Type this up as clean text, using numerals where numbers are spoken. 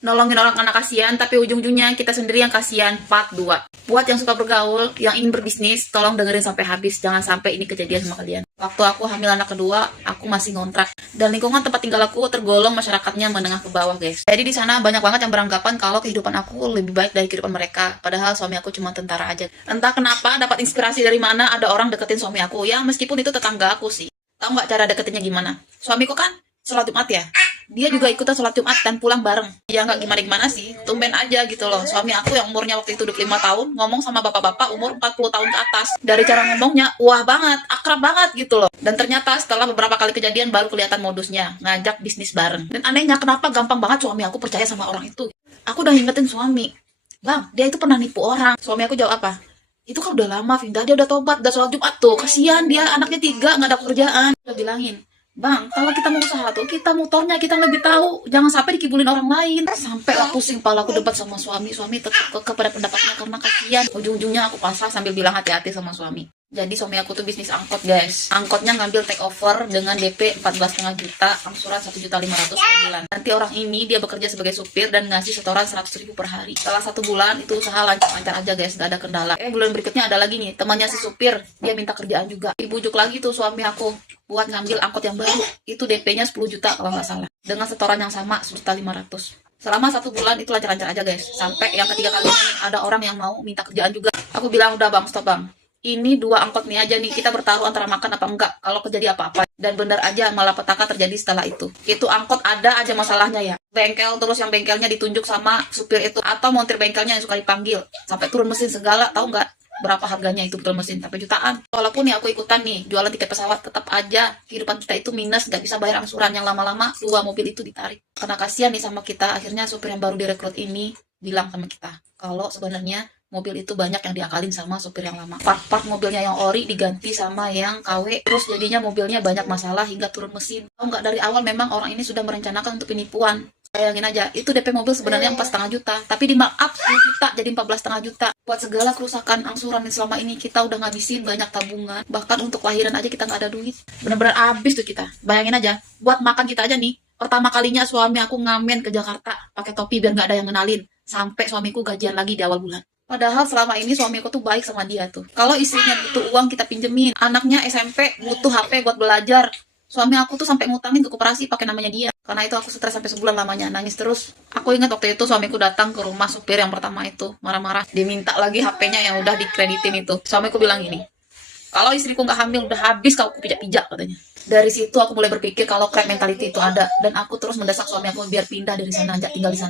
nolongin orang karena kasihan, tapi ujung-ujungnya kita sendiri yang kasihan. Part 2. Buat yang suka bergaul, yang ingin berbisnis, tolong dengerin sampai habis. Jangan sampai ini kejadian sama kalian. Waktu aku hamil anak kedua, aku masih ngontrak. Dan lingkungan tempat tinggal aku tergolong masyarakatnya menengah ke bawah, guys. Jadi di sana banyak banget yang beranggapan kalau kehidupan aku lebih baik dari kehidupan mereka. Padahal suami aku cuma tentara aja. Entah kenapa dapat inspirasi dari mana ada orang deketin suami aku. Ya meskipun itu tetangga aku sih. Tahu nggak cara deketinnya gimana? Suamiku kan sholat Jumat ya. Dia juga ikutan sholat Jumat dan pulang bareng. Ya nggak gimana-gimana sih, tumben aja gitu loh. Suami aku yang umurnya waktu itu 25 tahun, ngomong sama bapak-bapak umur 40 tahun ke atas. Dari cara ngomongnya, wah banget, akrab banget gitu loh. Dan ternyata setelah beberapa kali kejadian baru kelihatan modusnya, ngajak bisnis bareng. Dan anehnya kenapa gampang banget suami aku percaya sama orang itu. Aku udah ngingetin suami, bang, dia itu pernah nipu orang. Suami aku jawab apa? Itu kan udah lama, Vinda, dia udah tobat, udah sholat Jumat tuh. Kasihan dia, anaknya 3, nggak ada pekerjaan. Udah bilangin, bang, kalau kita mau usaha tuh, kita motornya kita lebih tahu. Jangan sampai dikibulin orang lain. Sampai lah pusing pala aku debat sama suami. Suami tetap kepada pendapatnya karena kasihan. Ujung-ujungnya aku pasrah sambil bilang hati-hati sama suami. Jadi suami aku tuh bisnis angkot, guys. Angkotnya ngambil take over dengan DP 14,5 juta, angsuran 1.500.000 per bulan. Nanti orang ini dia bekerja sebagai supir dan ngasih setoran 100.000 per hari. Setelah 1 bulan itu usaha lancar-lancar aja, guys, gak ada kendala. Bulan berikutnya ada lagi nih, temannya si supir, dia minta kerjaan juga. Dibujuk lagi tuh suami aku buat ngambil angkot yang baru. Itu DP-nya 10 juta kalau nggak salah. Dengan setoran yang sama 1.500.000. Selama 1 bulan itu lancar-lancar aja, guys. Sampai yang ketiga kalinya ada orang yang mau minta kerjaan juga. Aku bilang, udah bang, stop bang. Ini 2 angkot nih aja nih, kita bertaruh antara makan apa enggak kalau kejadi apa-apa. Dan benar aja malapetaka terjadi setelah itu. Itu angkot ada aja masalahnya ya. Bengkel terus yang bengkelnya ditunjuk sama supir itu, atau montir bengkelnya yang suka dipanggil. Sampai turun mesin segala, tahu nggak berapa harganya itu betul mesin? Sampai jutaan. Walaupun nih aku ikutan nih jualan tiket pesawat, tetap aja kehidupan kita itu minus, nggak bisa bayar angsuran. Yang lama-lama 2 mobil itu ditarik. Karena kasihan nih sama kita, akhirnya supir yang baru direkrut ini bilang sama kita kalau sebenarnya mobil itu banyak yang diakalin sama supir yang lama. Part-part mobilnya yang ori diganti sama yang KW. Terus jadinya mobilnya banyak masalah hingga turun mesin. Tahu nggak, dari awal memang orang ini sudah merencanakan untuk penipuan. Bayangin aja, itu DP mobil sebenarnya 4,5 juta. Tapi di markup 10 juta jadi 14,5 juta. Buat segala kerusakan angsuran yang selama ini kita udah ngabisin banyak tabungan. Bahkan untuk lahiran aja kita nggak ada duit. Bener-bener habis tuh kita. Bayangin aja, buat makan kita aja nih. Pertama kalinya suami aku ngamen ke Jakarta pakai topi biar nggak ada yang kenalin. Sampai suamiku gajian lagi di awal bulan. Padahal selama ini suamiku tuh baik sama dia tuh. Kalau istrinya butuh uang kita pinjemin. Anaknya SMP butuh HP buat belajar. Suami aku tuh sampai ngutangin ke koperasi pakai namanya dia. Karena itu aku stres sampai sebulan lamanya, nangis terus. Aku ingat waktu itu suamiku datang ke rumah supir yang pertama itu, marah-marah. Diminta lagi HP-nya yang udah dikreditin itu. Suamiku bilang gini, kalau istriku nggak hamil udah habis kau pijak-pijak katanya. Dari situ aku mulai berpikir kalau crab mentality itu ada. Dan aku terus mendesak suami aku biar pindah dari sana, aja tinggal di sana.